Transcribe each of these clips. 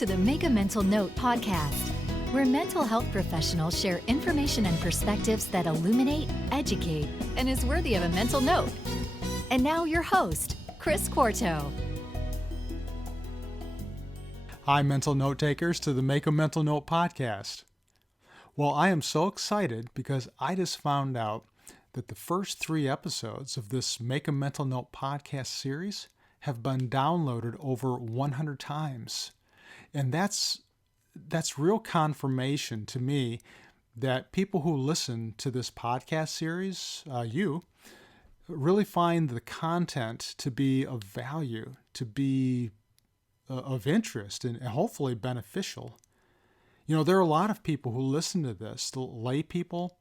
to the Make a Mental Note podcast, where mental health professionals share information and perspectives that illuminate, educate, and is worthy of a mental note. And now your host, Chris Quarto. Hi, mental note takers, to the Make a Mental Note podcast. Well, I am so excited because I just found out that the first 3 episodes of this Make a Mental Note podcast series have been downloaded over 100 times. And that's real confirmation to me that people who listen to this podcast series, you, really find the content to be of value, to be of interest, and hopefully beneficial. You know, there are a lot of people who listen to this, the lay people,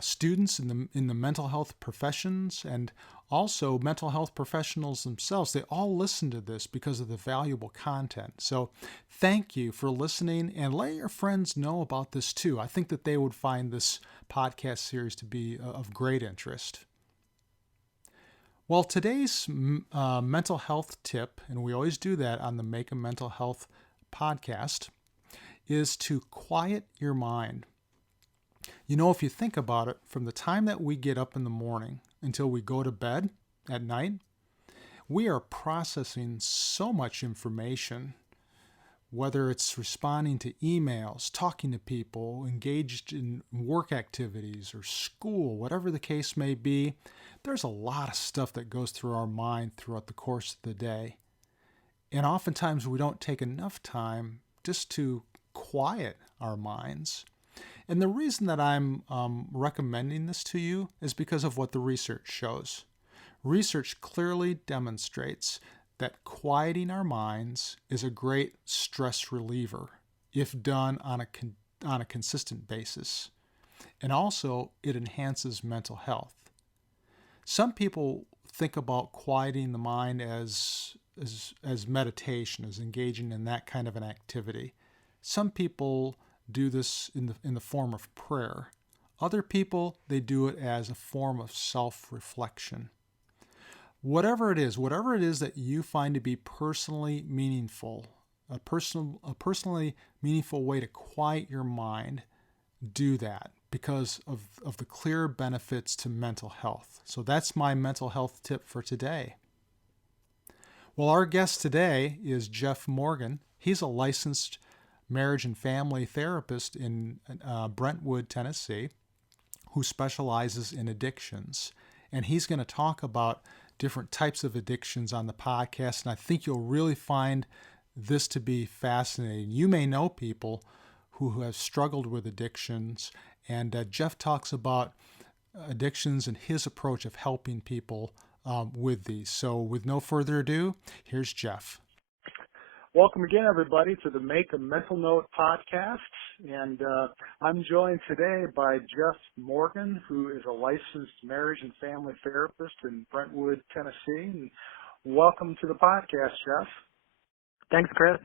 students in the mental health professions, and also mental health professionals themselves. They all listen to this because of the valuable content. So thank you for listening, and let your friends know about this too. I think that they would find this podcast series to be of great interest. Well, today's mental health tip, and we always do that on the Make a Mental Health podcast, is to quiet your mind. You know, if you think about it, from the time that we get up in the morning until we go to bed at night, we are processing so much information, whether it's responding to emails, talking to people, engaged in work activities or school, whatever the case may be. There's a lot of stuff that goes through our mind throughout the course of the day. And oftentimes we don't take enough time just to quiet our minds. And the reason that I'm recommending this to you is because of what the research shows. Research clearly demonstrates that quieting our minds is a great stress reliever if done on a consistent basis. And also, it enhances mental health. Some people think about quieting the mind as meditation, as engaging in that kind of an activity. Some people do this in the form of prayer. Other people, they do it as a form of self-reflection. Whatever it is that you find to be personally meaningful, a personally meaningful way to quiet your mind, do that because of the clear benefits to mental health. So that's my mental health tip for today. Well, our guest today is Jeff Morgan. He's a licensed marriage and family therapist in Brentwood, Tennessee, who specializes in addictions. And he's going to talk about different types of addictions on the podcast, and I think you'll really find this to be fascinating. You may know people who have struggled with addictions, and Jeff talks about addictions and his approach of helping people with these. So with no further ado, here's Jeff. Welcome again, everybody, to the Make a Mental Note podcast. And I'm joined today by Jeff Morgan, who is a licensed marriage and family therapist in Brentwood, Tennessee. And welcome to the podcast, Jeff. Thanks, Chris.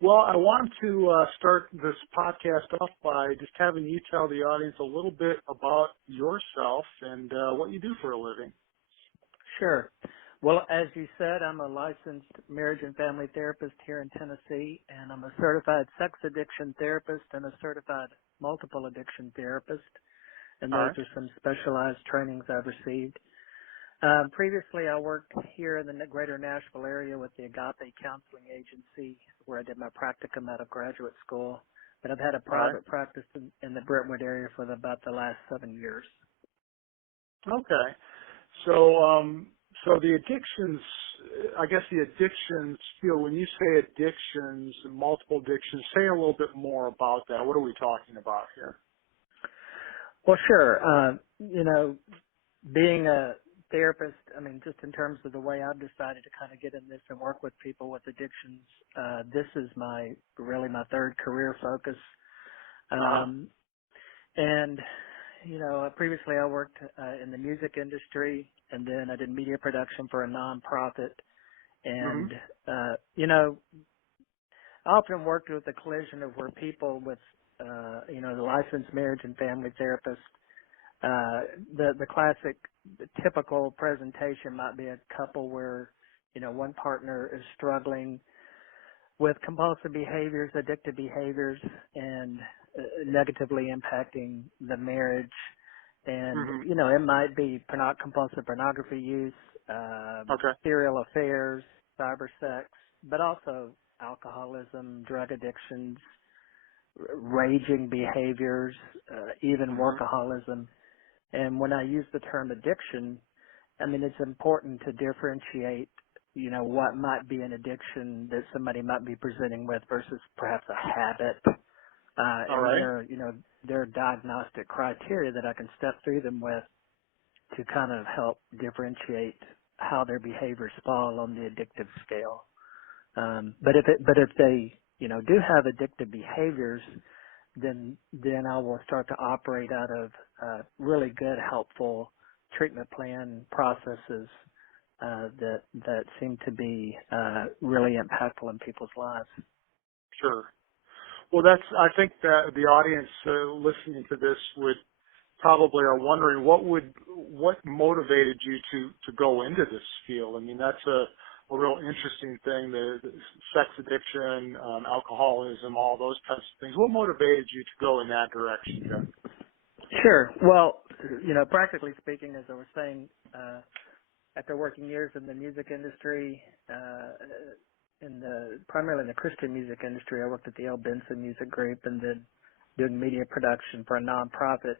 Well, I want to start this podcast off by just having you tell the audience a little bit about yourself and what you do for a living. Sure. Well, as you said, I'm a licensed marriage and family therapist here in Tennessee, and I'm a certified sex addiction therapist and a certified multiple addiction therapist, and those are some specialized trainings I've received. Previously, I worked here in the greater Nashville area with the Addictive Counseling Agency, where I did my practicum out of graduate school, but I've had a private practice in the Brentwood area for about the last 7 years. Okay. So the addictions, I guess the addictions field, when you say addictions, multiple addictions, say a little bit more about that. What are we talking about here? Well, sure. Being a therapist, just in terms of the way I've decided to kind of get in this and work with people with addictions, this is really my third career focus. Previously I worked in the music industry, and then I did media production for a nonprofit. And, I often worked with the collision of where people with, the licensed marriage and family therapist, the classic, the typical presentation might be a couple where, one partner is struggling with compulsive behaviors, addictive behaviors, and negatively impacting the marriage. And, Mhm. it might be compulsive pornography use, Okay. serial affairs, cyber sex, but also alcoholism, drug addictions, raging behaviors, even Mhm. workaholism. And when I use the term addiction, I mean, it's important to differentiate, what might be an addiction that somebody might be presenting with versus perhaps a habit. All And right. there are diagnostic criteria that I can step through them with to kind of help differentiate how their behaviors fall on the addictive scale. But if they, do have addictive behaviors, then I will start to operate out of really good, helpful treatment plan processes that seem to be really impactful in people's lives. Sure. Well, I think that the audience listening to this would probably are wondering what motivated you to go into this field. I mean, that's a real interesting thing, the sex addiction, alcoholism, all those types of things. What motivated you to go in that direction, Jeff? Sure. Well, practically speaking, as I was saying, after working years in the music industry, primarily in the Christian music industry, I worked at the L. Benson Music Group and then doing media production for a nonprofit.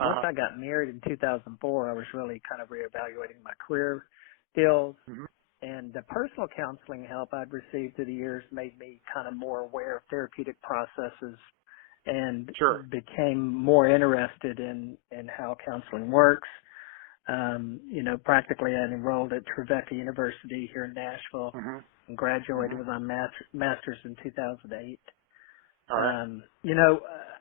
Once I got married in 2004, I was really kind of reevaluating my career skills, Mm-hmm. and the personal counseling help I'd received through the years made me kind of more aware of therapeutic processes and Sure. became more interested in how counseling works. Practically I enrolled at Trevecca University here in Nashville Mm-hmm. and graduated Mm-hmm. with my master's in 2008. All right.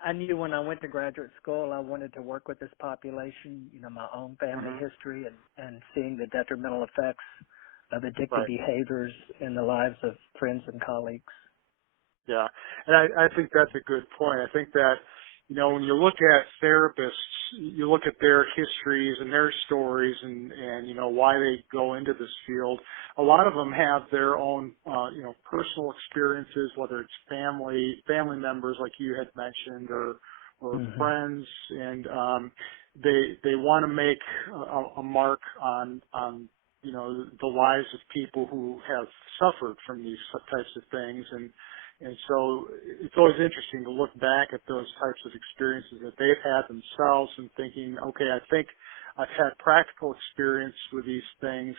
I knew when I went to graduate school I wanted to work with this population, my own family Mm-hmm. history and seeing the detrimental effects of addictive Right. behaviors in the lives of friends and colleagues. Yeah. And I think that's a good point. I think that, when you look at therapists, you look at their histories and their stories and why they go into this field. A lot of them have their own, personal experiences, whether it's family members like you had mentioned or Hmm. friends. And, they want to make a mark on, the lives of people who have suffered from these types of things. And so it's always interesting to look back at those types of experiences that they've had themselves and thinking, okay, I think I've had practical experience with these things.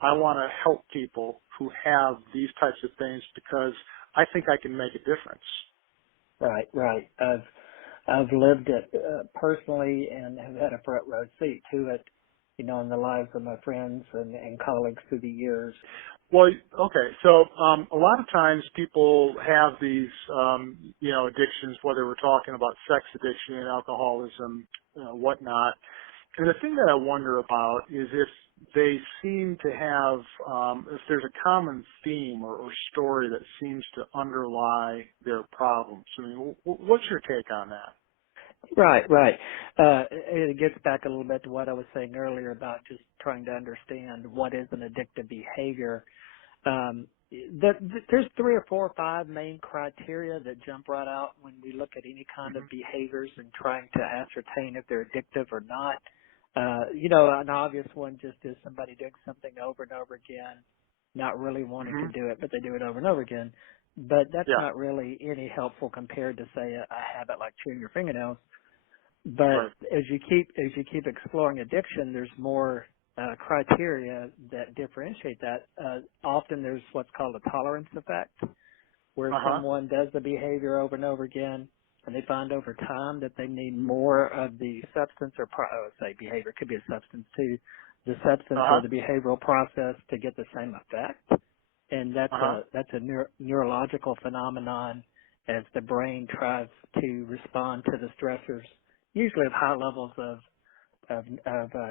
I want to help people who have these types of things because I think I can make a difference. Right. I've lived it personally and have had a front row seat to it, in the lives of my friends and colleagues through the years. Well, okay. So a lot of times people have these, addictions, whether we're talking about sex addiction, alcoholism, whatnot. And the thing that I wonder about is if they seem to have, if there's a common theme or story that seems to underlie their problems. I mean, what's your take on that? Right. It gets back a little bit to what I was saying earlier about just trying to understand what is an addictive behavior. There's 3 or 4 or 5 main criteria that jump right out when we look at any kind of Mm-hmm. behaviors and trying to ascertain if they're addictive or not. An obvious one just is somebody doing something over and over again, not really wanting to Mm-hmm. do it, but they do it over and over again. But that's Yeah. not really any helpful compared to, say, a habit like chewing your fingernails. But Right. as you keep exploring addiction, there's more criteria that differentiate that. Often there's what's called a tolerance effect, where Uh-huh. someone does the behavior over and over again, and they find over time that they need more of the substance or say behavior, could be a substance too, the substance or Uh-huh. the behavioral process to get the same effect. And Uh-huh. that's a neurological phenomenon as the brain tries to respond to the stressors, usually of high levels of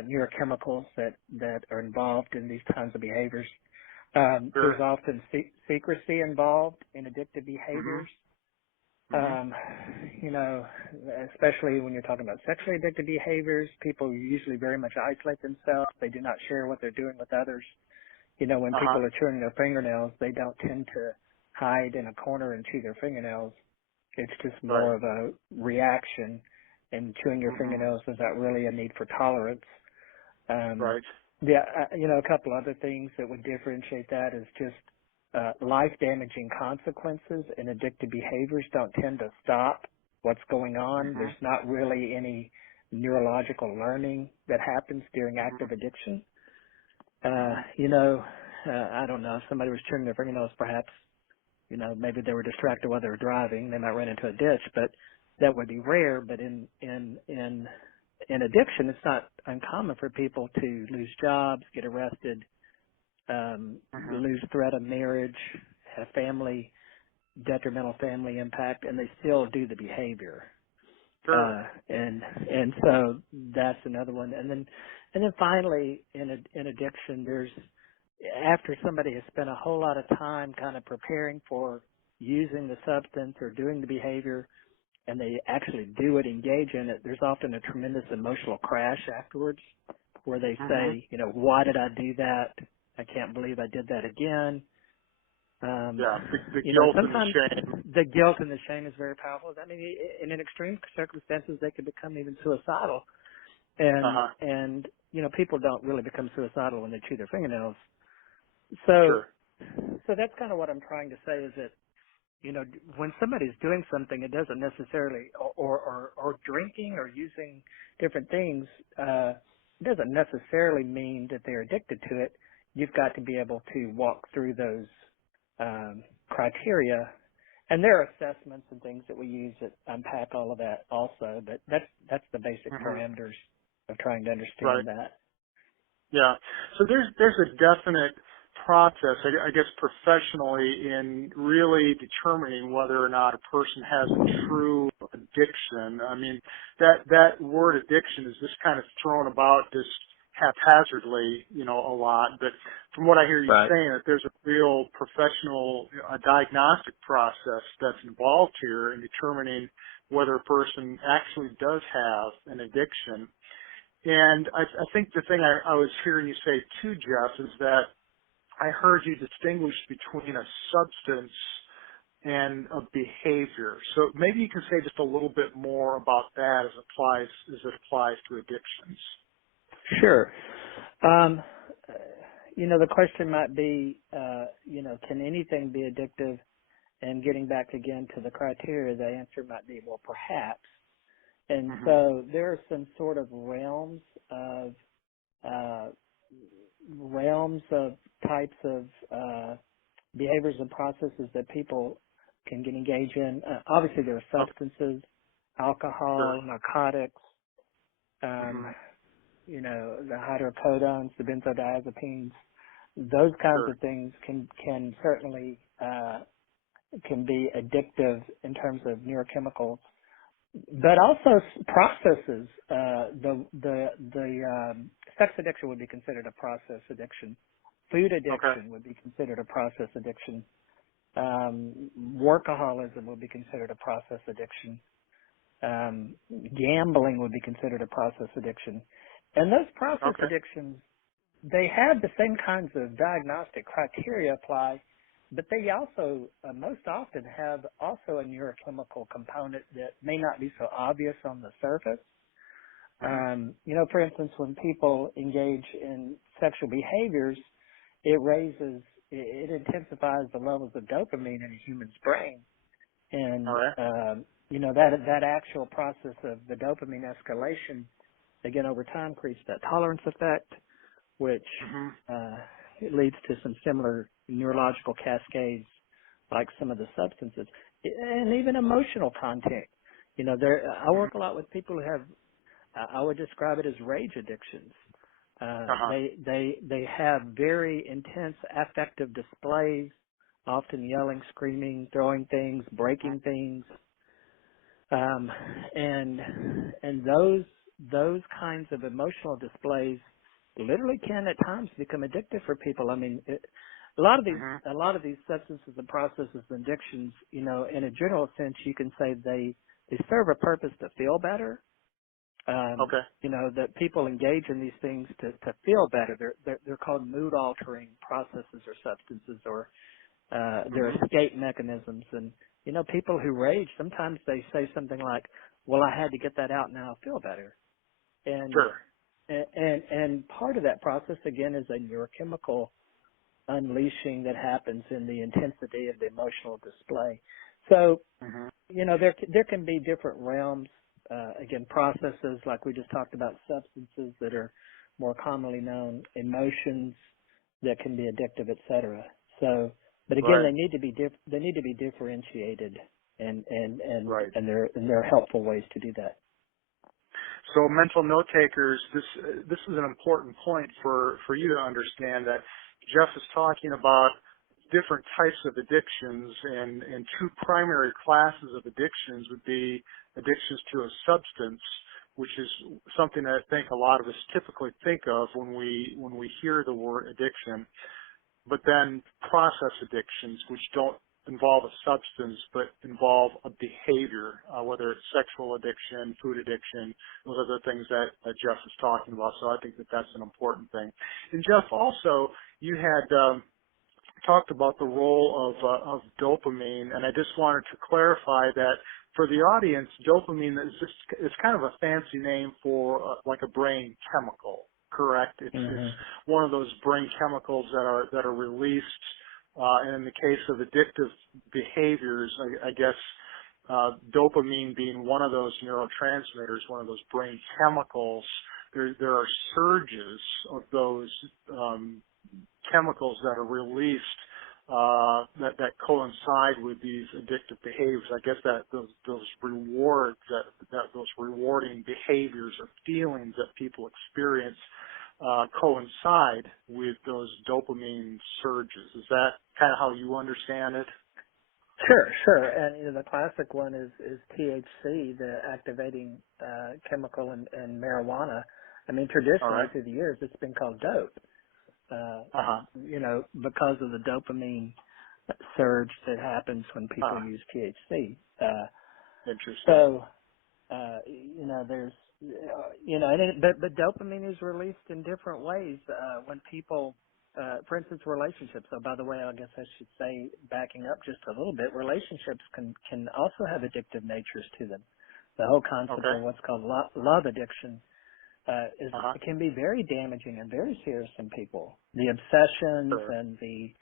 neurochemicals that are involved in these kinds of behaviors. There's Sure. often secrecy involved in addictive Mm-hmm. behaviors. Mm-hmm. Um, Especially when you're talking about sexually addicted behaviors, people usually very much isolate themselves. They do not share what they're doing with others. When Uh-huh. people are chewing their fingernails, they don't tend to hide in a corner and chew their fingernails. It's just Right. more of a reaction, and chewing your Mhm. fingernails is not really a need for tolerance. Um, Right. yeah, a couple other things that would differentiate that is just life-damaging consequences and addictive behaviors don't tend to stop what's going on. Mhm. There's not really any neurological learning that happens during Mhm. active addiction. Mhm. I don't know, if somebody was chewing their fingernails, perhaps, maybe they were distracted while they were driving, they might run into a ditch, but that would be rare. But in addiction, it's not uncommon for people to lose jobs, get arrested, Mhm. lose threat of marriage, have detrimental family impact, and they still do the behavior. Sure. And so that's another one. And then finally, in addiction, there's after somebody has spent a whole lot of time kind of preparing for using the substance or doing the behavior, and they actually do it, engage in it, there's often a tremendous emotional crash afterwards where they Mhm. say, why did I do that? I can't believe I did that again. Yeah. The guilt and the Sometimes shame. the guilt and the shame is very powerful. I mean, in extreme circumstances, they can become even suicidal. Uh huh. And people don't really become suicidal when they chew their fingernails. So, Sure. so that's kind of what I'm trying to say is that, when somebody's doing something, it doesn't necessarily, or drinking or using different things, it doesn't necessarily mean that they're addicted to it. You've got to be able to walk through those criteria, and there are assessments and things that we use that unpack all of that also. But that's the basic Mhm. parameters of trying to Right. understand that. Yeah. So there's a definite process, I guess, professionally in really determining whether or not a person has a true addiction. I mean, that word addiction is just kind of thrown about just haphazardly, a lot. But from what I hear you Right. saying, that there's a real professional diagnostic process that's involved here in determining whether a person actually does have an addiction. And I think the thing I was hearing you say too, Jeff, is that I heard you distinguish between a substance and a behavior. So maybe you can say just a little bit more about that as it applies to addictions. Sure. Um, the question might be, can anything be addictive? And getting back again to the criteria, the answer might be, well, perhaps. And Mhm. so there are some sort of uh, realms of types of behaviors and processes that people can get engaged in. Obviously, there are Okay. substances, Sure. alcohol, narcotics, Mhm. the hydrocodones, the benzodiazepines. Those kinds Sure. of things can certainly can be addictive in terms of neurochemicals, but also processes. The sex addiction would be considered a process addiction. Food Okay. addiction would be considered a process addiction. Workaholism would be considered a process addiction. Gambling would be considered a process addiction. And those process Okay. addictions, they have the same kinds of diagnostic criteria apply, but they also most often have also a neurochemical component that may not be so obvious on the surface. Mhm. For instance, when people engage in sexual behaviors, it intensifies the levels of dopamine in a human's brain. All And, right. that actual process of the dopamine escalation, again, over time creates that tolerance effect, which, Mhm. it leads to some similar neurological cascades like some of the substances and even emotional content. I Mhm. work a lot with people who have, I would describe it as rage addictions. Uh huh. They have very intense affective displays, often yelling, screaming, throwing things, breaking things, and those kinds of emotional displays literally can at times become addictive for people. I mean, a lot of these Mhm. a lot of these substances and processes and addictions, in a general sense, you can say they serve a purpose to feel better. Okay. That people engage in these things to feel better. They're called mood altering processes or substances, or their escape mechanisms. And, people who rage, sometimes they say something like, well, I had to get that out, now I feel better. And, Sure. and part of that process, again, is a neurochemical unleashing that happens in the intensity of the emotional display. So, there can be different realms, again, processes like we just talked about, substances that are more commonly known, emotions that can be addictive, et cetera. So, but again, Right. they need to be differentiated, and Right. there are helpful ways to do that. So mental note takers, this is an important point for you to understand that Jeff is talking about different types of addictions, and two primary classes of addictions would be addictions to a substance, which is something that I think a lot of us typically think of when we hear the word addiction, but then process addictions, which don't involve a substance but involve a behavior, whether it's sexual addiction, food addiction, those are the things that Jeff is talking about. So I think that that's an important thing. And Jeff, also, you had talked about the role of dopamine, and I just wanted to clarify that for the audience, dopamine is kind of a fancy name for like a brain chemical, correct? It's one of those brain chemicals that are released, and in the case of addictive behaviors, I guess dopamine being one of those neurotransmitters, one of those brain chemicals, there are surges of those chemicals that are released that coincide with these addictive behaviors. I guess that those rewards, that those rewarding behaviors or feelings that people experience coincide with those dopamine surges. Is that kind of how you understand it? Sure. And the classic one is THC, the activating chemical in marijuana. I mean, traditionally through the years, it's been called dope. Because of the dopamine surge that happens when people use THC. Interesting. So, there's, but dopamine is released in different ways when people, for instance, relationships. So, by the way, I guess I should say, backing up just a little bit, relationships can also have addictive natures to them. The whole concept of what's called love addiction. It can be very damaging and very serious in people. The obsessions and the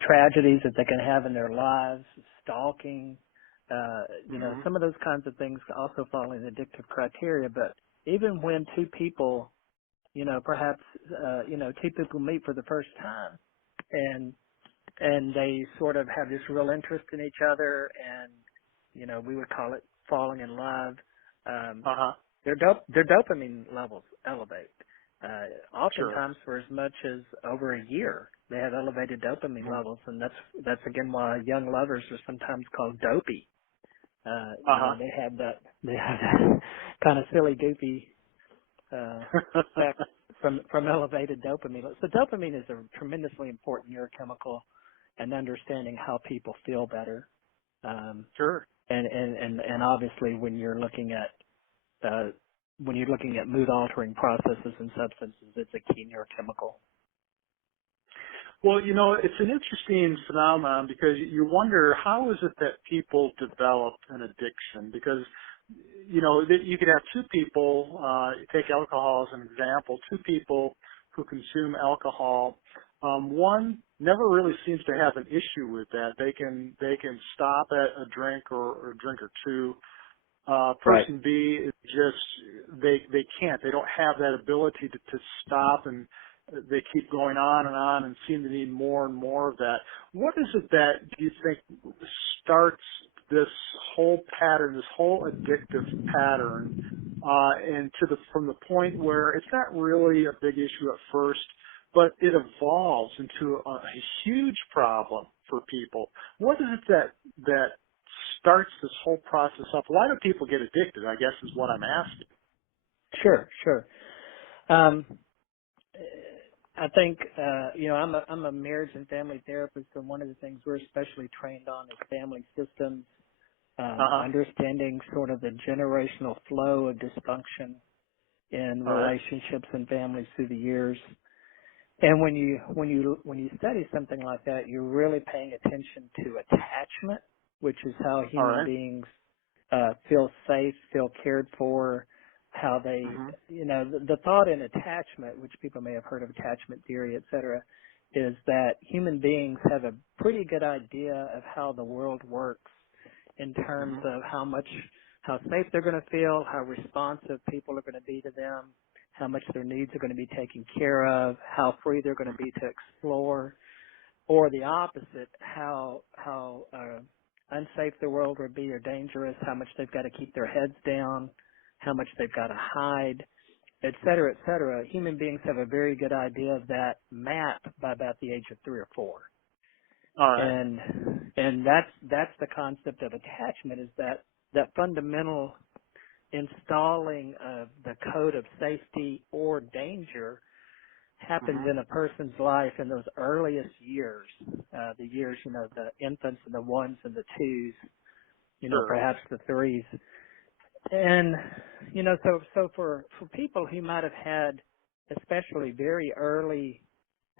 tragedies that they can have in their lives, stalking, some of those kinds of things also fall in addictive criteria. But even when two people, perhaps, two people meet for the first time and they sort of have this real interest in each other, and we would call it falling in love. Their dopamine levels elevate. Oftentimes for as much as over a year, they have elevated dopamine levels, and that's again why young lovers are sometimes called dopey. They have that kind of silly, goofy effect from elevated dopamine. So dopamine is a tremendously important neurochemical, and understanding how people feel better. Sure. And obviously when you're looking at mood altering processes and substances, it's a key neurochemical. Well, it's an interesting phenomenon because you wonder, how is it that people develop an addiction? Because, you could have two people, take alcohol as an example, two people who consume alcohol. One never really seems to have an issue with that. They can stop at a drink or a drink or two. Person B is just, they can't. They don't have that ability to stop, and they keep going on and seem to need more and more of that. What is it that do you think starts this whole pattern, this whole addictive pattern, and from the point where it's not really a big issue at first, but it evolves into a huge problem for people? What is it that starts this whole process up? Why do people get addicted, I guess, is what I'm asking. Sure. I think, I'm a marriage and family therapist, and one of the things we're especially trained on is family systems, understanding sort of the generational flow of dysfunction in relationships and families through the years. And when you study something like that, you're really paying attention to attachment, which is how All human right. beings feel safe, feel cared for, how they, Mhm. the thought in attachment, which people may have heard of attachment theory, et cetera, is that human beings have a pretty good idea of how the world works in terms Mhm. of how safe they're going to feel, how responsive people are going to be to them, how much their needs are going to be taken care of, how free they're going to be to explore, or the opposite, how unsafe the world would be or dangerous, how much they've got to keep their heads down, how much they've got to hide, et cetera, et cetera. Human beings have a very good idea of that map by about the age of 3 or 4. All right. And that's the concept of attachment, is that fundamental installing of the code of safety or danger happens Mhm. in a person's life in those earliest years, the years, the infants and the ones and the twos, Sure. perhaps the threes. And, so for people who might have had especially very early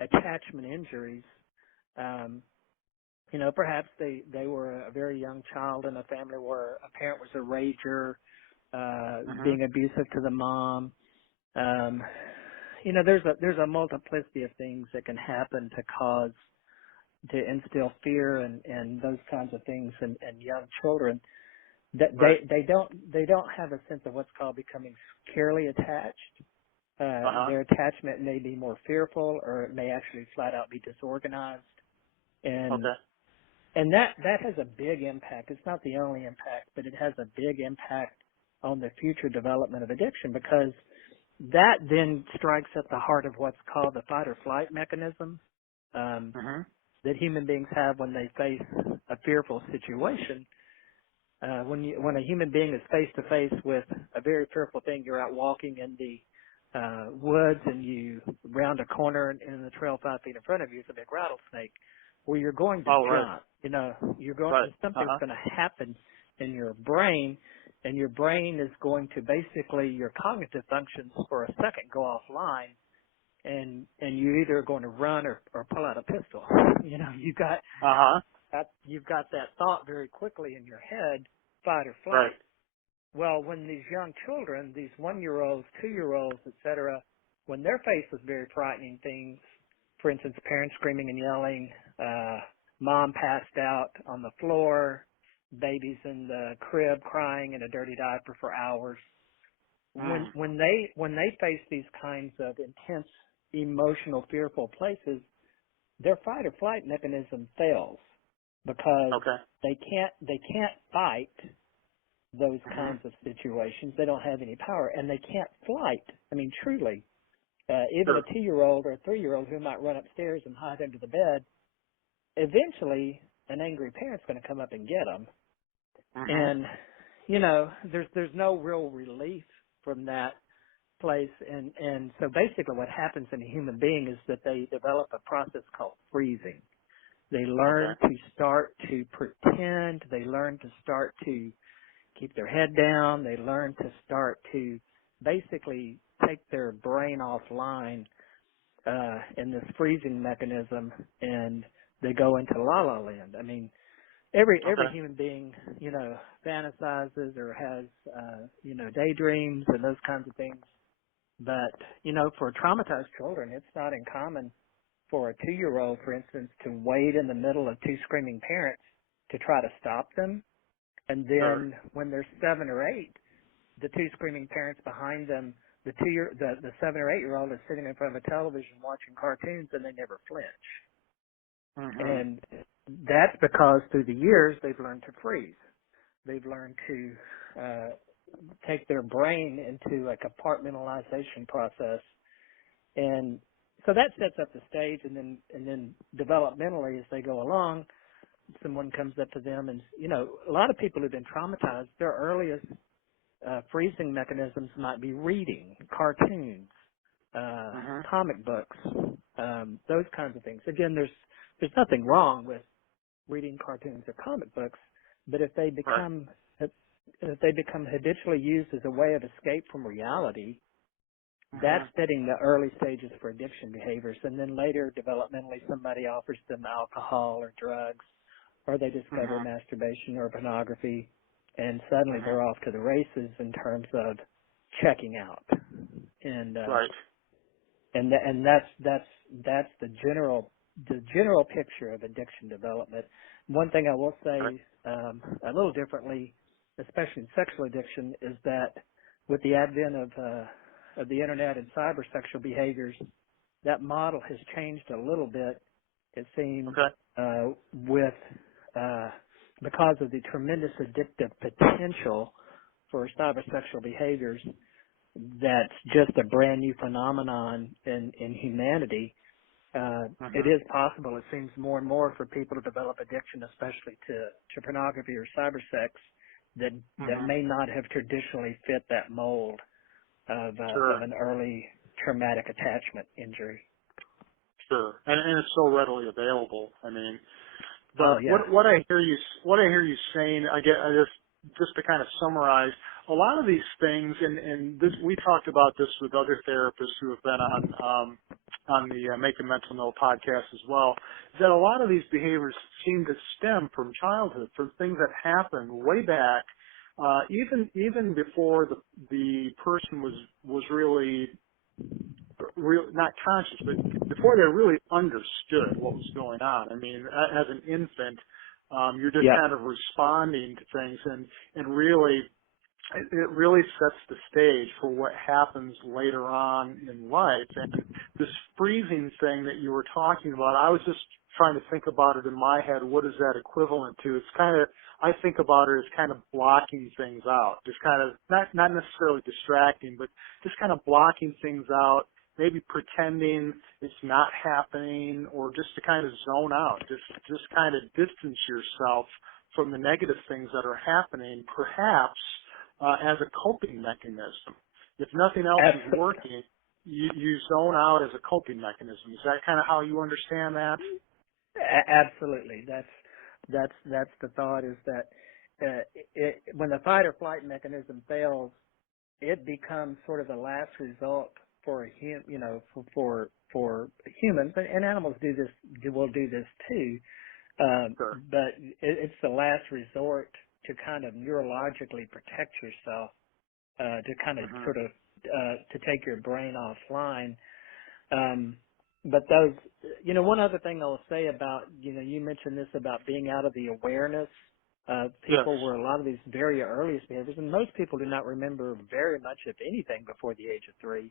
attachment injuries, perhaps they were a very young child in a family where a parent was a rager, Mhm. being abusive to the mom. Um, there's a multiplicity of things that can happen to instill fear and those kinds of things in young children. That Right. they don't have a sense of what's called becoming securely attached. Uh huh. Their attachment may be more fearful, or it may actually flat out be disorganized. And Okay. And that has a big impact. It's not the only impact, but it has a big impact on the future development of addiction, because that then strikes at the heart of what's called the fight or flight mechanism Mhm. that human beings have when they face a fearful situation. When a human being is face to face with a very fearful thing, you're out walking in the woods and you round a corner and in the trail 5 feet in front of you is a big rattlesnake. Well, you're going to Oh, right. jump. Right. Uh Something's huh. going to happen in your brain, and your brain is going to basically, your cognitive functions for a second go offline, and you either are going to run or pull out a pistol. Uh huh. You've got that thought very quickly in your head, fight or Right. flight. Well, when these young children, these 1-year-olds, 2-year-olds, et cetera, when they're faced with very frightening things, for instance, parents screaming and yelling, mom passed out on the floor, babies in the crib crying in a dirty diaper for hours. Mm. When they face these kinds of intense, emotional, fearful places, their fight or flight mechanism fails, because Okay. they can't fight those Mhm. kinds of situations. They don't have any power, and they can't flight. I mean, truly, even a Sure. 2-year-old or a 3-year-old who might run upstairs and hide under the bed, eventually an angry parent's going to come up and get them. Mhm. And, there's no real relief from that place. And so basically what happens in a human being is that they develop a process called freezing. They Okay. learn to start to pretend. They learn to start to keep their head down. They learn to start to basically take their brain offline in this freezing mechanism, and they go into la la land. I mean, every Okay. human being, fantasizes or has daydreams and those kinds of things. But for traumatized children, it's not uncommon for a 2-year-old, for instance, to wait in the middle of 2 screaming parents to try to stop them. And Sure. then when they're 7 or 8, the 2 screaming parents behind them, the 7 or 8-year-old is sitting in front of a television watching cartoons, and they never flinch. Mhm. And that's because through the years they've learned to freeze. They've learned to take their brain into a compartmentalization process, and so that sets up the stage. And then developmentally, as they go along, someone comes up to them, and a lot of people who've been traumatized, their earliest freezing mechanisms might be reading cartoons, Mhm. comic books, those kinds of things. Again, there's nothing wrong with reading cartoons or comic books, but if they Right. become habitually used as a way of escape from reality, That's setting the early stages for addiction behaviors. And then later, developmentally, somebody offers them alcohol or drugs, or they discover masturbation or pornography, and suddenly they're off to the races in terms of checking out. And Right. and that's the general picture of addiction development. One thing I will say a little differently, especially in sexual addiction, is that with the advent of the internet and cyber sexual behaviors, that model has changed a little bit. It seems with because of the tremendous addictive potential for cybersexual behaviors. That's just a brand new phenomenon in humanity. It is possible, it seems more and more, for people to develop addiction, especially to pornography or cybersex, that may not have traditionally fit that mold of an early traumatic attachment injury. Sure, and it's so readily available. I mean, but yeah. what I hear you saying, I just to kind of summarize, a lot of these things, and this, we talked about this with other therapists who have been on the Make a Mental Note podcast as well, that a lot of these behaviors seem to stem from childhood, from things that happened way back, even before the person was really not conscious, but before they really understood what was going on. I mean, as an infant, you're just kind of responding to things, and really, it really sets the stage for what happens later on in life. And this freezing thing that you were talking about, I was just trying to think about it in my head. What is that equivalent to? It's kind of, I think about it as kind of blocking things out, just kind of not necessarily distracting, but just kind of blocking things out, maybe pretending it's not happening, or just to kind of zone out, just kind of distance yourself from the negative things that are happening, perhaps as a coping mechanism. If nothing else is working, you zone out as a coping mechanism. Is that kind of how you understand that? Absolutely. That's the thought, is that when the fight or flight mechanism fails, it becomes sort of the last result for for humans, and animals will do this too. But it's the last resort to kind of neurologically protect yourself, to kind of sort of to take your brain offline. But those, one other thing I will say about, you mentioned this about being out of the awareness of people, where a lot of these very earliest behaviors, and most people do not remember very much of anything before the age of 3.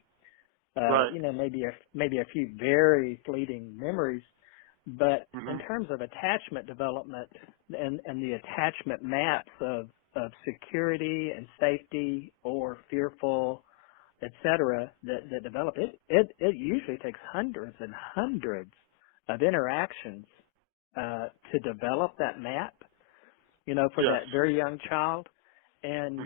Maybe a few very fleeting memories. But in terms of attachment development and the attachment maps of security and safety or fearful, etc., that develop, it usually takes hundreds and hundreds of interactions to develop that map, for that very young child. And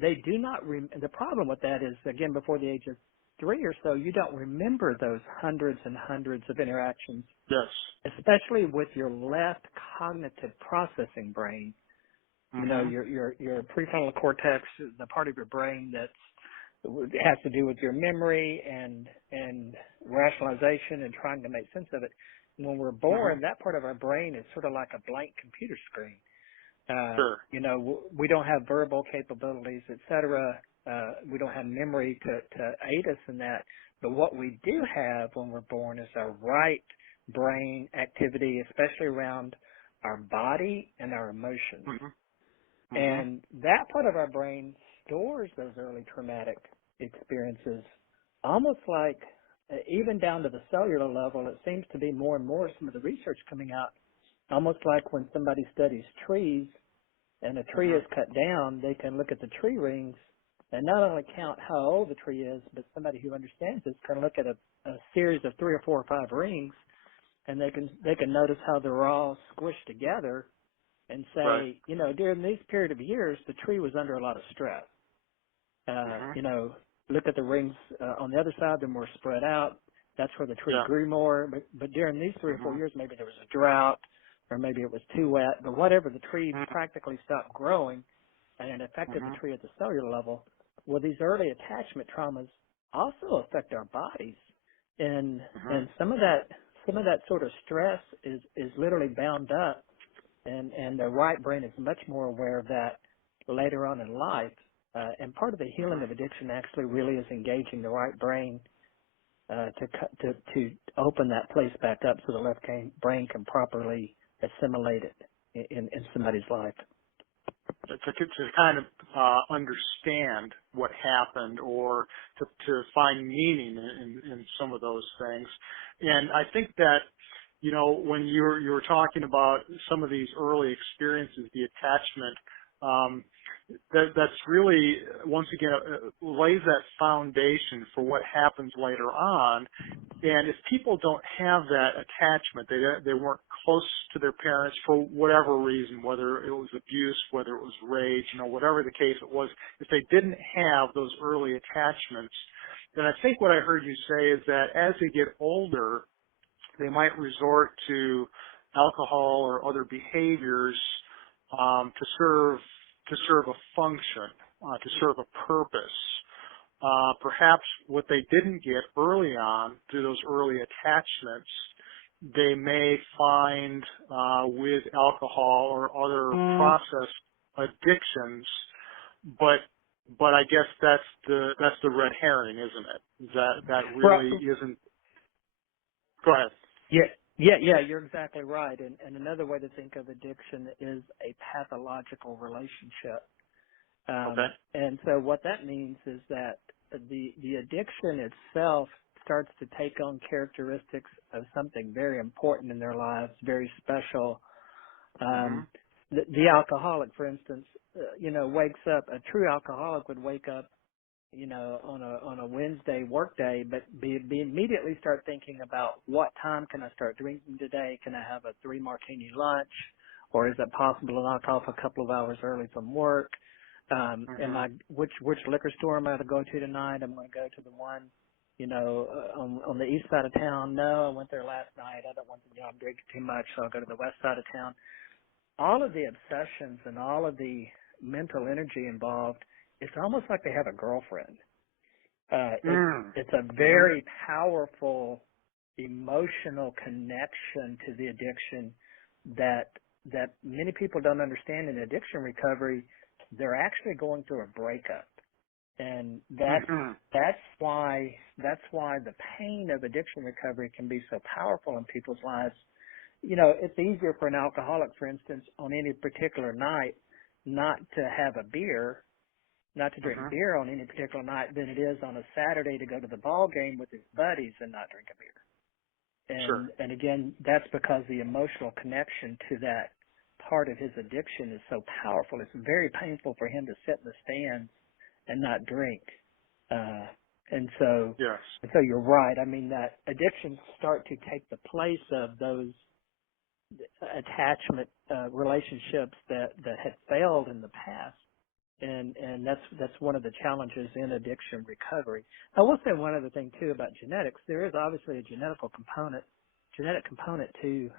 they do not the problem with that is, again, before the age of 3 or so, you don't remember those hundreds and hundreds of interactions. Yes. Especially with your left cognitive processing brain. Your prefrontal cortex, the part of your brain that has to do with your memory and rationalization and trying to make sense of it. When we're born, that part of our brain is sort of like a blank computer screen. We don't have verbal capabilities, etc. We don't have memory to aid us in that. But what we do have when we're born is our right brain activity, especially around our body and our emotions. And that part of our brain stores those early traumatic experiences, almost like, even down to the cellular level, it seems to be more and more, some of the research coming out, almost like when somebody studies trees and a tree is cut down, they can look at the tree rings and not only count how old the tree is, but somebody who understands this can look at a series of 3 or 4 or 5 rings, and they can notice how they're all squished together and say, during this period of years, the tree was under a lot of stress. Look at the rings on the other side; they're more spread out. That's where the tree grew more. But during these 3 or 4 years, maybe there was a drought, or maybe it was too wet. But whatever, the tree practically stopped growing, and it affected the tree at the cellular level. Well, these early attachment traumas also affect our bodies. Mm-hmm. And some of that sort of stress is literally bound up, and the right brain is much more aware of that later on in life. And part of the healing of addiction actually really is engaging the right brain to open that place back up so the left brain can properly assimilate it in somebody's life. To kind of understand what happened, or to find meaning in some of those things. And I think that, when you were talking about some of these early experiences, the attachment, that's really, once again, lays that foundation for what happens later on. And if people don't have that attachment, they weren't close to their parents for whatever reason, whether it was abuse, whether it was rage, whatever the case it was, if they didn't have those early attachments, then I think what I heard you say is that as they get older, they might resort to alcohol or other behaviors to serve a function, to serve a purpose. Perhaps what they didn't get early on through those early attachments, they may find with alcohol or other process addictions, but I guess that's the red herring, isn't it? That really isn't. Go ahead. Yeah, you're exactly right. And another way to think of addiction is a pathological relationship. Okay. And so what that means is that the addiction itself starts to take on characteristics of something very important in their lives, very special. The alcoholic, for instance, wakes up. A true alcoholic would wake up, on a Wednesday work day, but be immediately start thinking about what time can I start drinking today? Can I have a 3 martini lunch, or is it possible to knock off a couple of hours early from work? Which liquor store am I to go to tonight? I'm going to go to the one, on the east side of town. No, I went there last night. I don't want to, I'm drinking too much, so I'll go to the west side of town. All of the obsessions and all of the mental energy involved, it's almost like they have a girlfriend. It's a very powerful emotional connection to the addiction that many people don't understand. In addiction recovery, they're actually going through a breakup, and that's why the pain of addiction recovery can be so powerful in people's lives. It's easier for an alcoholic, for instance, on any particular night not to have a beer, not to drink beer on any particular night than it is on a Saturday to go to the ball game with his buddies and not drink a beer. And again, that's because the emotional connection to that part of his addiction is so powerful. It's very painful for him to sit in the stands and not drink. And so you're right. I mean, that addictions start to take the place of those attachment relationships that had failed in the past. And that's one of the challenges in addiction recovery. I will say one other thing too about genetics. There is obviously a genetic component to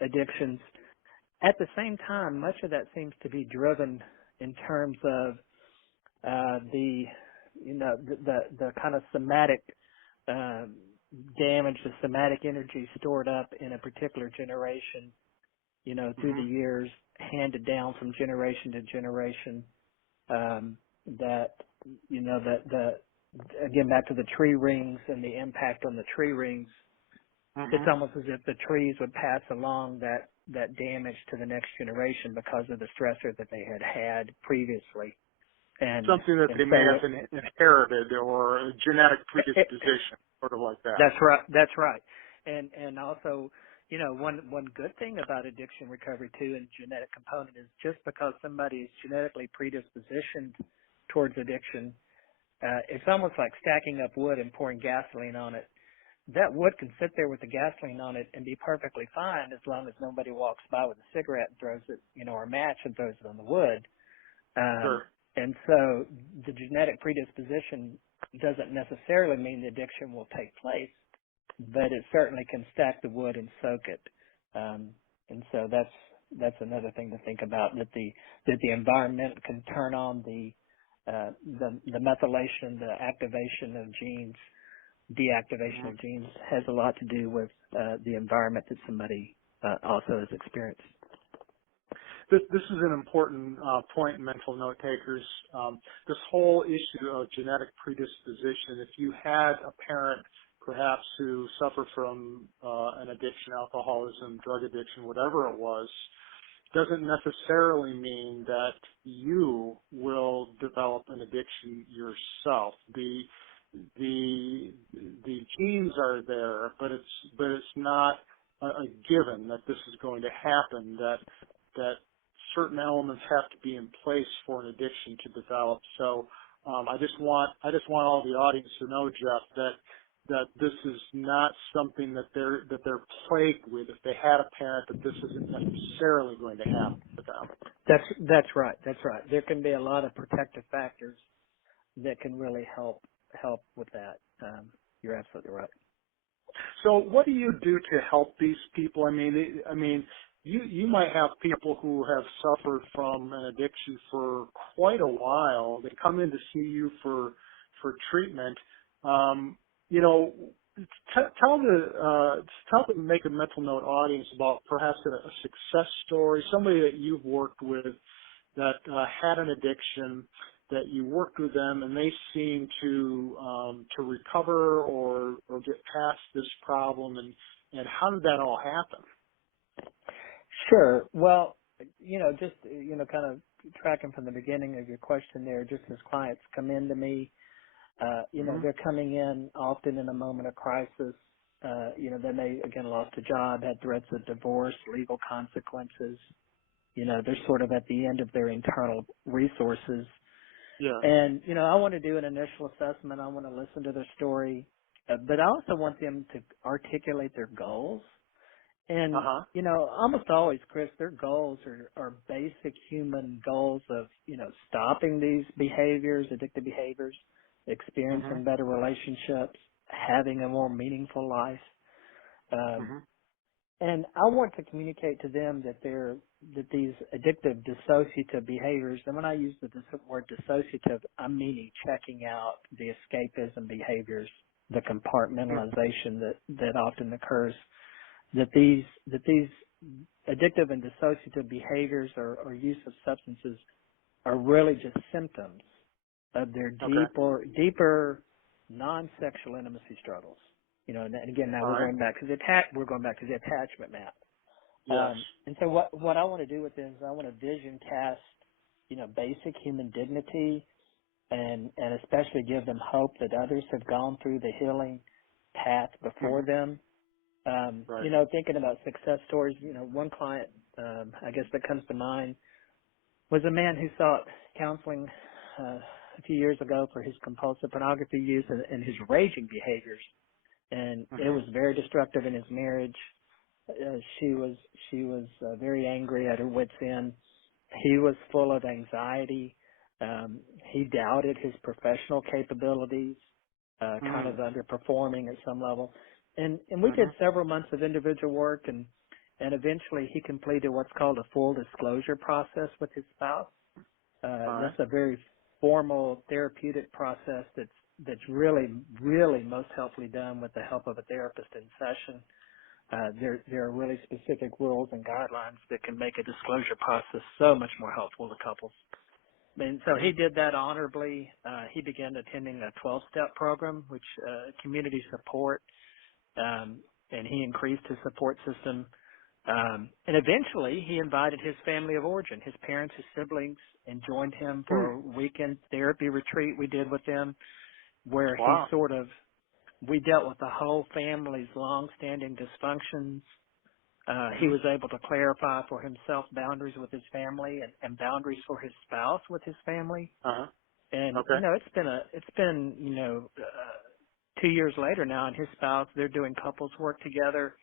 addictions. At the same time, much of that seems to be driven in terms of the kind of somatic damage, the somatic energy stored up in a particular generation, through the years, handed down from generation to generation. Again, back to the tree rings and the impact on the tree rings. It's almost as if the trees would pass along that damage to the next generation because of the stressor that they had previously. And something that they may have inherited, or a genetic predisposition, sort of like that. That's right. And also, one good thing about addiction recovery too, and genetic component, is just because somebody is genetically predispositioned towards addiction, it's almost like stacking up wood and pouring gasoline on it. That wood can sit there with the gasoline on it and be perfectly fine as long as nobody walks by with a cigarette and throws it, or a match and throws it on the wood. And so the genetic predisposition doesn't necessarily mean the addiction will take place, but it certainly can stack the wood and soak it. And so that's another thing to think about, that the environment can turn on the the methylation, the activation of genes, deactivation Mhm. of genes has a lot to do with the environment that somebody also has experienced. This is an important point, mental note takers. This whole issue of genetic predisposition, if you had a parent perhaps who suffered from an addiction, alcoholism, drug addiction, whatever it was, doesn't necessarily mean that you will develop an addiction yourself. The genes are there, but it's not a given that this is going to happen. That certain elements have to be in place for an addiction to develop. So I just want all the audience to know, Jeff, that this is not something that they're plagued with. If they had a parent, that this isn't necessarily going to happen to them. That's right. That's right. There can be a lot of protective factors that can really help with that. You're absolutely right. So what do you do to help these people? I mean, you might have people who have suffered from an addiction for quite a while. They come in to see you for treatment. You know, tell the Make a Mental Note audience about perhaps a success story, somebody that you've worked with that had an addiction, that you worked with them and they seem to recover or get past this problem, and how did that all happen? Sure. Well, just kind of tracking from the beginning of your question there, just as clients come in to me, Mm-hmm. they're coming in often in a moment of crisis. They may, again, lost a job, had threats of divorce, legal consequences. They're sort of at the end of their internal resources. Yes. And, I want to do an initial assessment. I want to listen to their story. But I also want them to articulate their goals. And, Uh-huh. almost always, Chris, their goals are basic human goals of, stopping these behaviors, addictive behaviors, experiencing Mm-hmm. better relationships, having a more meaningful life. Mm-hmm. And I want to communicate to them that these addictive dissociative behaviors, and when I use the word dissociative, I'm meaning checking out the escapism behaviors, the compartmentalization that often occurs, that these addictive and dissociative behaviors or use of substances are really just symptoms of their Okay. deeper non-sexual intimacy struggles. And again, now All right. we're going back to the attachment map. Yes. And so what I want to do with this is I want to vision cast, basic human dignity and especially give them hope that others have gone through the healing path before Mm-hmm. them. Right. Thinking about success stories, one client, I guess that comes to mind was a man who sought counseling, a few years ago for his compulsive pornography use and his raging behaviors. And it Mm-hmm. was very destructive in his marriage. She was very angry at her wit's end. He was full of anxiety. He doubted his professional capabilities, kind of Mm. underperforming at some level. And we Mm-hmm. did several months of individual work, and eventually he completed what's called a full disclosure process with his spouse. All right. That's a very formal therapeutic process that's really, really most helpfully done with the help of a therapist in session. There are really specific rules and guidelines that can make a disclosure process so much more helpful to couples. And so he Mm-hmm. did that honorably. He began attending a 12-step program, which community support, and he increased his support system. And eventually he invited his family of origin, his parents, his siblings, and joined him Mm. for a weekend therapy retreat we did with them, where Wow. we dealt with the whole family's long-standing dysfunctions. He Mm-hmm. was able to clarify for himself boundaries with his family and boundaries for his spouse with his family. Uh-huh. And, Okay. it's been 2 years later now, and his spouse, they're doing couples work together.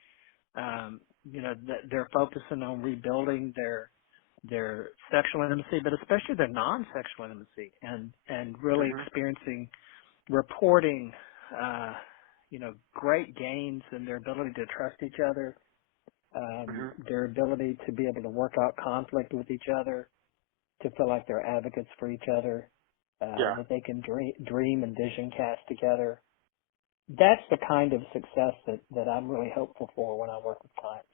They're focusing on rebuilding their sexual intimacy, but especially their non-sexual intimacy, and really Mm-hmm. experiencing, reporting, great gains in their ability to trust each other, Mm-hmm. their ability to be able to work out conflict with each other, to feel like they're advocates for each other. Yeah. that they can dream and vision cast together. That's the kind of success that I'm really hopeful for when I work with clients.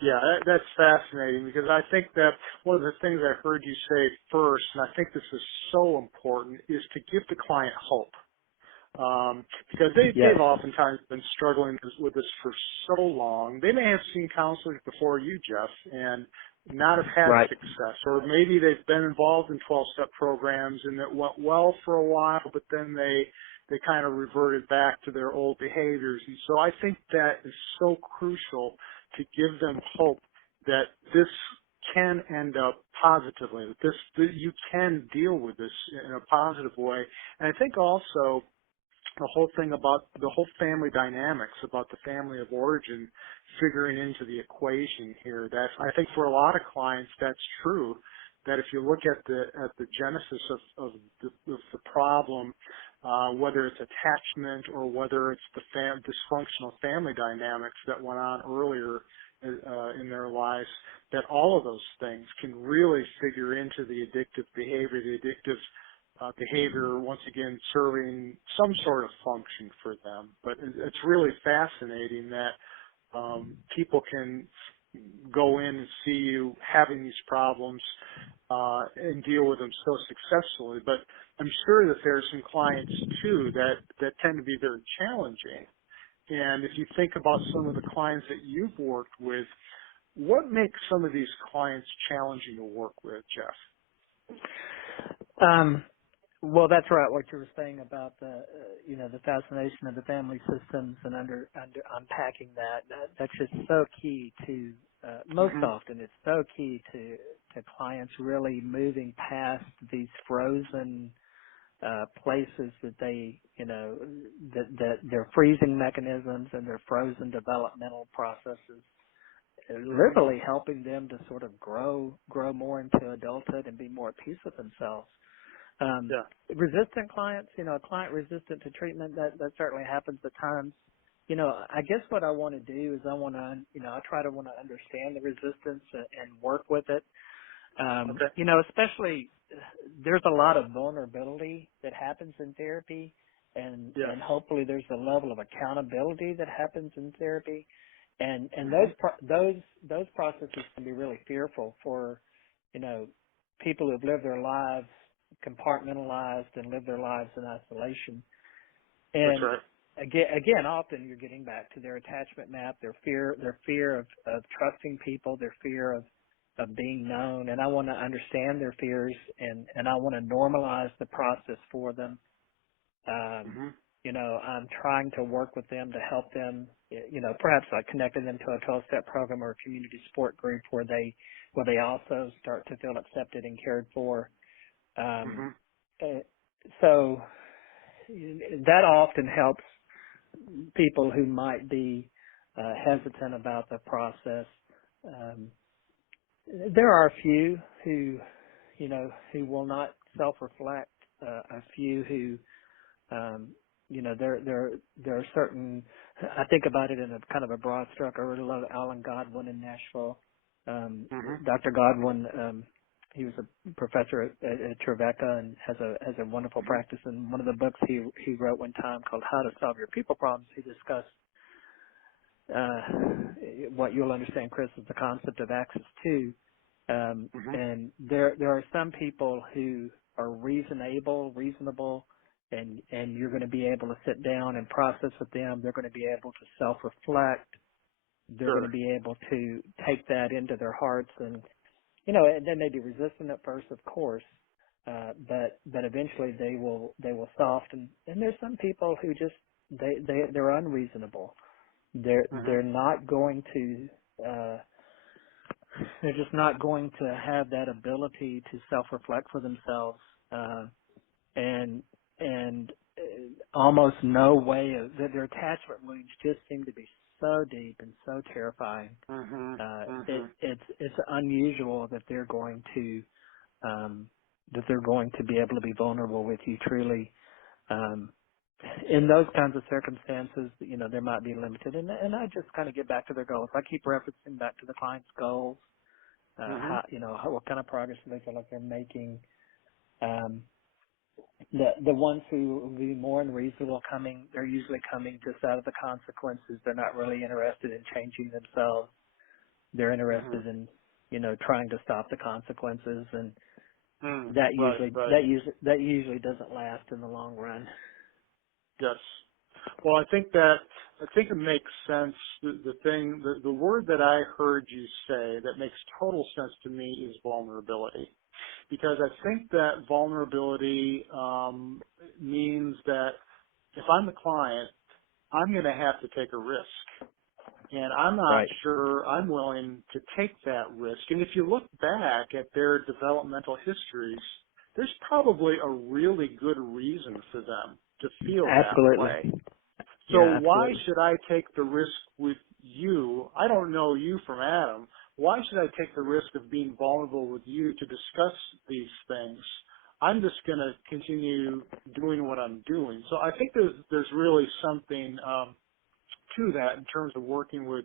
Yeah, that's fascinating because I think that one of the things I heard you say first, and I think this is so important, is to give the client hope. Because Yes. they've oftentimes been struggling with this for so long. They may have seen counselors before you, Jeff, and not have had Right. success. Or maybe they've been involved in 12-step programs and it went well for a while, but then they kind of reverted back to their old behaviors. And so I think that is so crucial to give them hope that this can end up positively, that you can deal with this in a positive way. And I think also the whole thing about the whole family dynamics, about the family of origin figuring into the equation here. That I think for a lot of clients that's true. That if you look at the genesis of the problem, whether it's attachment or whether it's the dysfunctional family dynamics that went on earlier in their lives, that all of those things can really figure into the addictive behavior, the addictive behavior, once again, serving some sort of function for them. But it's really fascinating that people can go in and see you having these problems and deal with them so successfully. But I'm sure that there's some clients, too, that tend to be very challenging. And if you think about some of the clients that you've worked with, what makes some of these clients challenging to work with, Jeff? Well, that's right. What you were saying about the fascination of the family systems and under unpacking that's just so key to most often. It's so key to clients really moving past these frozen places that they that their freezing mechanisms and their frozen developmental processes, literally helping them to sort of grow more into adulthood and be more at peace with themselves. Yeah. Resistant clients, a client resistant to treatment, that certainly happens at times. I guess what I want to do is I try to want to understand the resistance and work with it. Okay. Especially there's a lot of vulnerability that happens in therapy, and Yes. and hopefully there's a level of accountability that happens in therapy, and those processes can be really fearful for people who've lived their lives compartmentalized and lived their lives in isolation. That's And right. again, often you're getting back to their attachment map, their fear of trusting people, their fear of being known. And I want to understand their fears and I want to normalize the process for them. I'm trying to work with them to help them, perhaps like connecting them to a 12-step program or a community support group where they also start to feel accepted and cared for. So that often helps people who might be hesitant about the process. There are a few who will not self-reflect. A few who, there are certain. I think about it in a kind of a broad stroke. I really love Alan Godwin in Nashville. Dr. Godwin. He was a professor at Trevecca and has a wonderful practice. And one of the books he wrote one time called How to Solve Your People Problems, he discussed what you'll understand, Chris, is the concept of access to. And there are some people who are reasonable, and you're going to be able to sit down and process with them. They're going to be able to self-reflect. They're going to be able to take that into their hearts and they may be resistant at first, of course, but eventually they will soften. And there's some people who just they're unreasonable. They're not going to they're just not going to have that ability to self-reflect for themselves, and almost no way of their attachment wounds just seem to be so deep and so terrifying. It's unusual that they're going to be able to be vulnerable with you truly. In those kinds of circumstances, there might be limited, and I just kind of get back to their goals. I keep referencing back to the client's goals. What kind of progress do they feel like they're making? The ones who will be more unreasonable they're usually coming just out of the consequences. They're not really interested in changing themselves. They're Hmm. interested in, trying to stop the consequences, and Right, right. that usually doesn't last in the long run. Yes. Well, I think it makes sense. The word that I heard you say that makes total sense to me is vulnerability, because I think that vulnerability means that if I'm the client, I'm going to have to take a risk, and I'm not Right. sure I'm willing to take that risk. And if you look back at their developmental histories, there's probably a really good reason for them to feel that way. Absolutely. So Yeah, why absolutely. should I take the risk with you? I don't know you from Adam. Why should I take the risk of being vulnerable with you to discuss these things? I'm just going to continue doing what I'm doing. So I think there's really something to that in terms of working with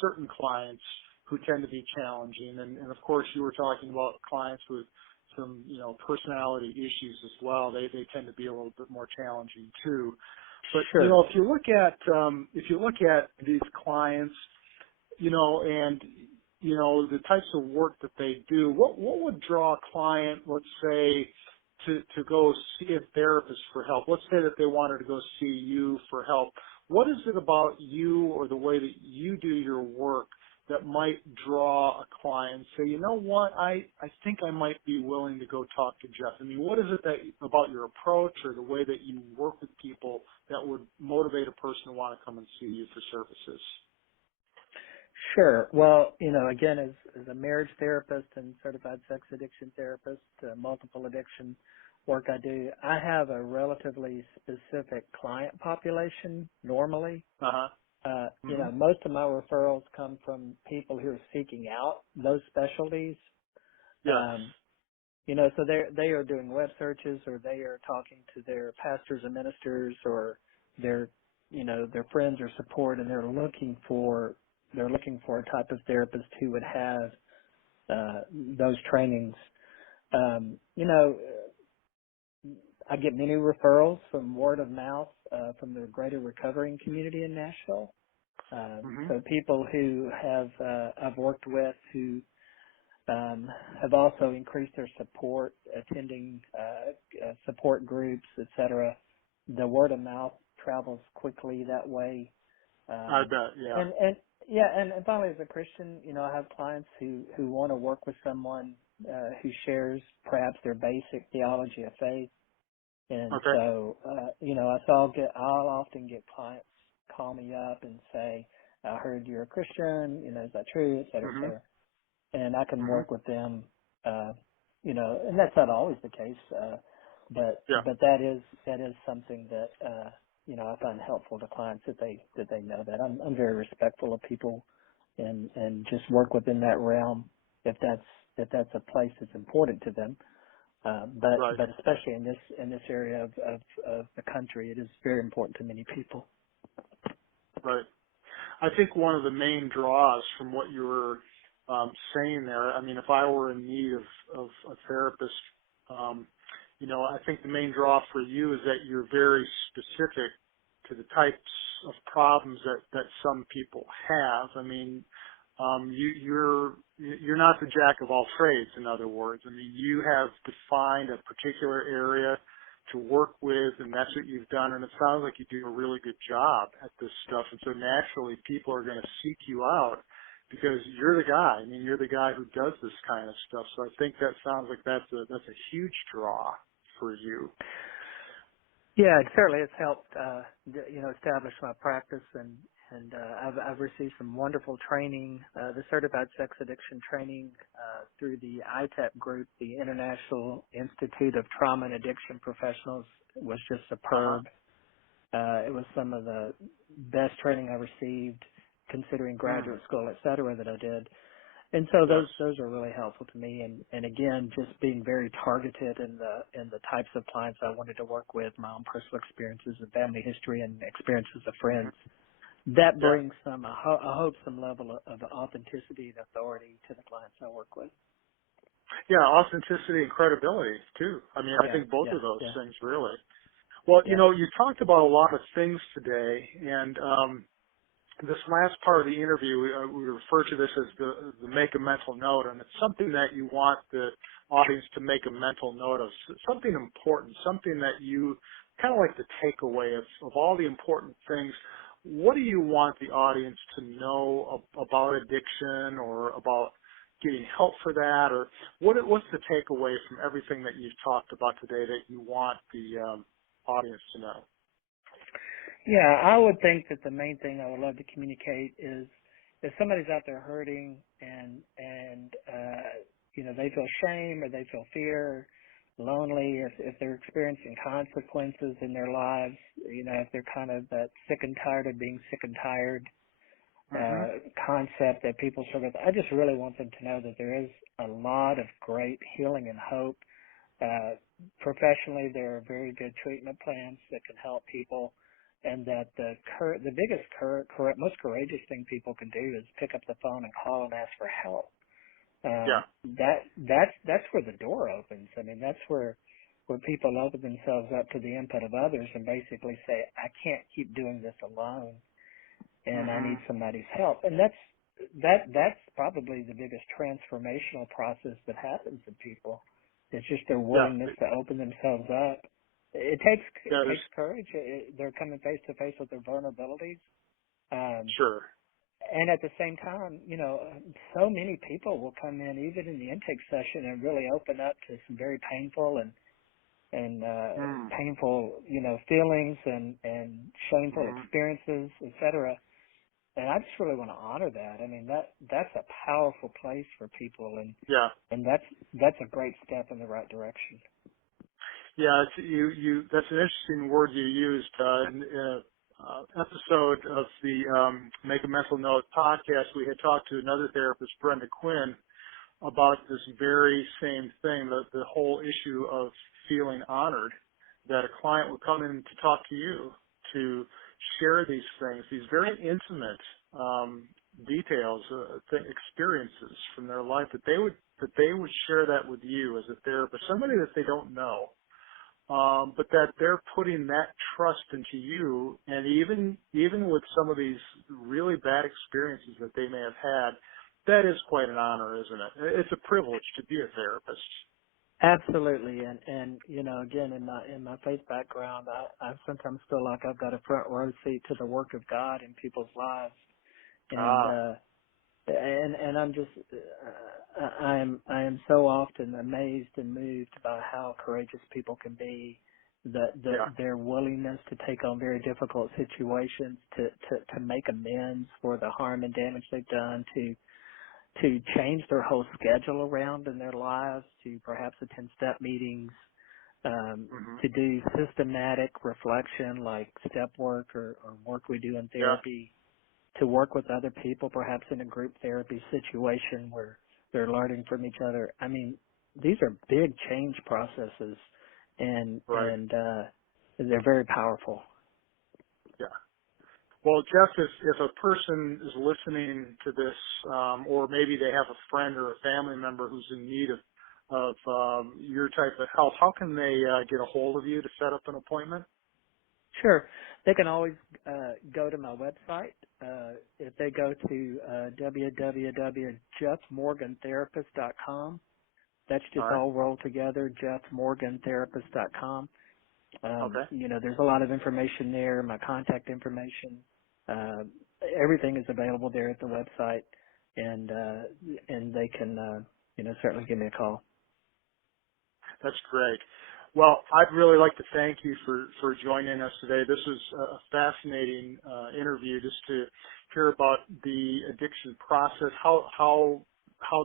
certain clients who tend to be challenging. And of course, you were talking about clients with some, personality issues as well. They tend to be a little bit more challenging too. But Sure. if you look at these clients, and the types of work that they do, what would draw a client, let's say, to go see a therapist for help? Let's say that they wanted to go see you for help. What is it about you or the way that you do your work that might draw a client and say, you know what, I think I might be willing to go talk to Jeff? I mean, what is it about your approach or the way that you work with people that would motivate a person to want to come and see you for services? Sure. Well, again, as a marriage therapist and certified sex addiction therapist, multiple addiction work I do, I have a relatively specific client population normally. Uh-huh. Mm-hmm. Most of my referrals come from people who are seeking out those specialties. Yes. So they are doing web searches, or they are talking to their pastors and ministers, or their friends or support, and they're looking for a type of therapist who would have those trainings. Um, you know, I get many referrals from word of mouth from the greater recovering community in Nashville. Mm-hmm. So people who I've worked with who have also increased their support, attending support groups, etc. The word of mouth travels quickly that way. I bet, yeah. And finally, as a Christian, I have clients who want to work with someone who shares perhaps their basic theology of faith. And Okay. so, I'll often get clients call me up and say, I heard you're a Christian, is that true, et cetera, et Mm-hmm. cetera. And I can Mm-hmm. work with them, and that's not always the case, but Yeah. that is something that, I find helpful to clients that they know that. I'm very respectful of people and just work within that realm if that's a place that's important to them. Right. But especially in this area of the country, it is very important to many people. Right. I think one of the main draws from what you were saying there, I mean, if I were in need of a therapist, I think the main draw for you is that you're very specific to the types of problems that some people have. I mean, you're not the jack of all trades, in other words. I mean, you have defined a particular area to work with, and that's what you've done, and it sounds like you do a really good job at this stuff, and so naturally people are going to seek you out because you're the guy. I mean, you're the guy who does this kind of stuff, so I think that sounds like that's a huge draw for you. Yeah, it certainly has helped, establish my practice, and I've received some wonderful training, the certified sex addiction training through the ITAP group, the International Institute of Trauma and Addiction Professionals, was just Uh-huh. superb. It was some of the best training I received, considering Mm. graduate school, et cetera, that I did. And so Yes. those are really helpful to me, and again, just being very targeted in the types of clients I wanted to work with, my own personal experiences and family history and experiences of Hmm. friends. That Yeah. brings I hope some level of authenticity and authority to the clients I work with. Yeah, authenticity and credibility too. I mean, I Yeah, think both yeah, of those yeah, things really. Well, yeah. you talked about a lot of things today, and this last part of the interview, we refer to this as the make a mental note, and it's something that you want the audience to make a mental note of, something important, something that you kind of like the takeaway of all the important things. What do you want the audience to know about addiction or about getting help for that, or what's the takeaway from everything that you've talked about today that you want the audience to know? Yeah, I would think that the main thing I would love to communicate is if somebody's out there hurting and they feel shame or they feel fear, lonely, if they're experiencing consequences in their lives, if they're kind of that sick and tired of being sick and tired Mm-hmm. concept that people sort of, I just really want them to know that there is a lot of great healing and hope. Professionally, there are very good treatment plans that can help people, and that the biggest, most courageous thing people can do is pick up the phone and call and ask for help. Yeah. That's where the door opens. I mean, that's where people open themselves up to the input of others and basically say, I can't keep doing this alone, and I Mm-hmm. need somebody's help. And that's probably the biggest transformational process that happens in people. It's just their Yeah. willingness to open themselves up. It takes Yeah. There's, courage. They're coming face to face with their vulnerabilities. sure. And at the same time, so many people will come in, even in the intake session, and really open up to some very painful and Mm. painful, feelings and shameful Mm-hmm. experiences, etc. And I just really want to honor that. I mean, that's a powerful place for people, Yeah. and that's a great step in the right direction. Yeah. That's an interesting word you used in an episode of the Make a Mental Note podcast. We had talked to another therapist, Brenda Quinn, about this very same thing, the whole issue of feeling honored, that a client would come in to talk to you to share these things, these very intimate details, experiences from their life, that they would share that with you as a therapist, somebody that they don't know, but that they're putting that trust into you, and even with some of these really bad experiences that they may have had, that is quite an honor, isn't it? It's a privilege to be a therapist. Absolutely, and again, in my faith background, I sometimes feel like I've got a front row seat to the work of God in people's lives, and Ah, and I'm just I am so often amazed and moved by how courageous people can be, yeah. their willingness to take on very difficult situations, to make amends for the harm and damage they've done, to change their whole schedule around in their lives, to perhaps attend step meetings, Hmm. to do systematic reflection like step work or work we do in Yeah. therapy, to work with other people, perhaps in a group therapy situation where they're learning from each other. I mean, these are big change processes, and Right. they're very powerful. Yeah. Well, Jeff, if a person is listening to this, or maybe they have a friend or a family member who's in need of your type of help, how can they get a hold of you to set up an appointment? Sure. They can always go to my website. If they go to www.jeffmorgantherapist.com, that's All just right. all rolled together, jeffmorgantherapist.com. Okay. There's a lot of information there, my contact information. Uh, Everything is available there at the website, and they can, certainly give me a call. That's great. Well, I'd really like to thank you for joining us today. This was a fascinating interview, just to hear about the addiction process, how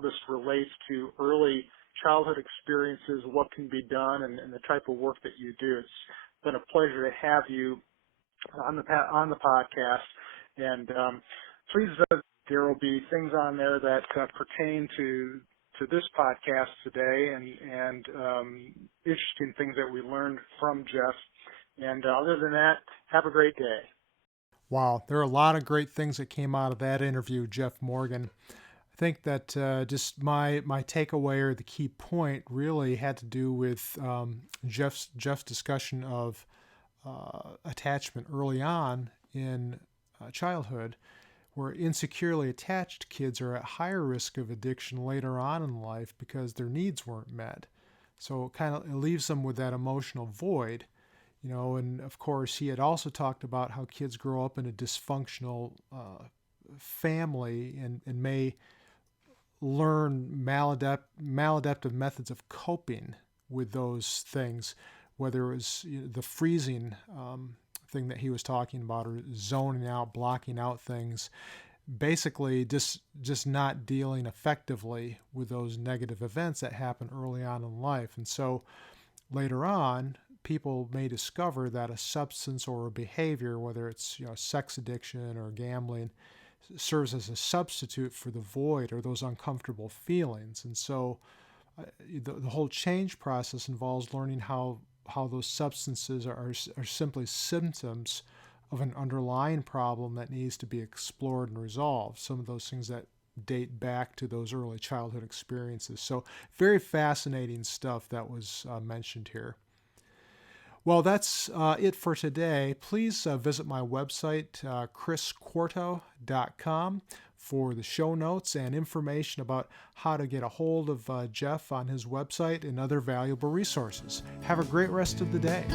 this relates to early childhood experiences, what can be done, and the type of work that you do. It's been a pleasure to have you on the podcast. And please, there will be things on there that pertain to this podcast today, and interesting things that we learned from Jeff. And other than that, have a great day. Wow, there are a lot of great things that came out of that interview, Jeff Morgan. think that just my takeaway or the key point really had to do with Jeff's discussion of attachment early on in childhood, where insecurely attached kids are at higher risk of addiction later on in life because their needs weren't met. So it leaves them with that emotional void, and of course he had also talked about how kids grow up in a dysfunctional family and may learn maladaptive methods of coping with those things, whether it was the freezing thing that he was talking about, or zoning out, blocking out things, basically just not dealing effectively with those negative events that happen early on in life. And so later on, people may discover that a substance or a behavior, whether it's sex addiction or gambling, serves as a substitute for the void or those uncomfortable feelings. And so the whole change process involves learning how those substances are simply symptoms of an underlying problem that needs to be explored and resolved. Some of those things that date back to those early childhood experiences. So very fascinating stuff that was mentioned here. Well, that's it for today. Please visit my website, chrisquarto.com, for the show notes and information about how to get a hold of Jeff on his website and other valuable resources. Have a great rest of the day.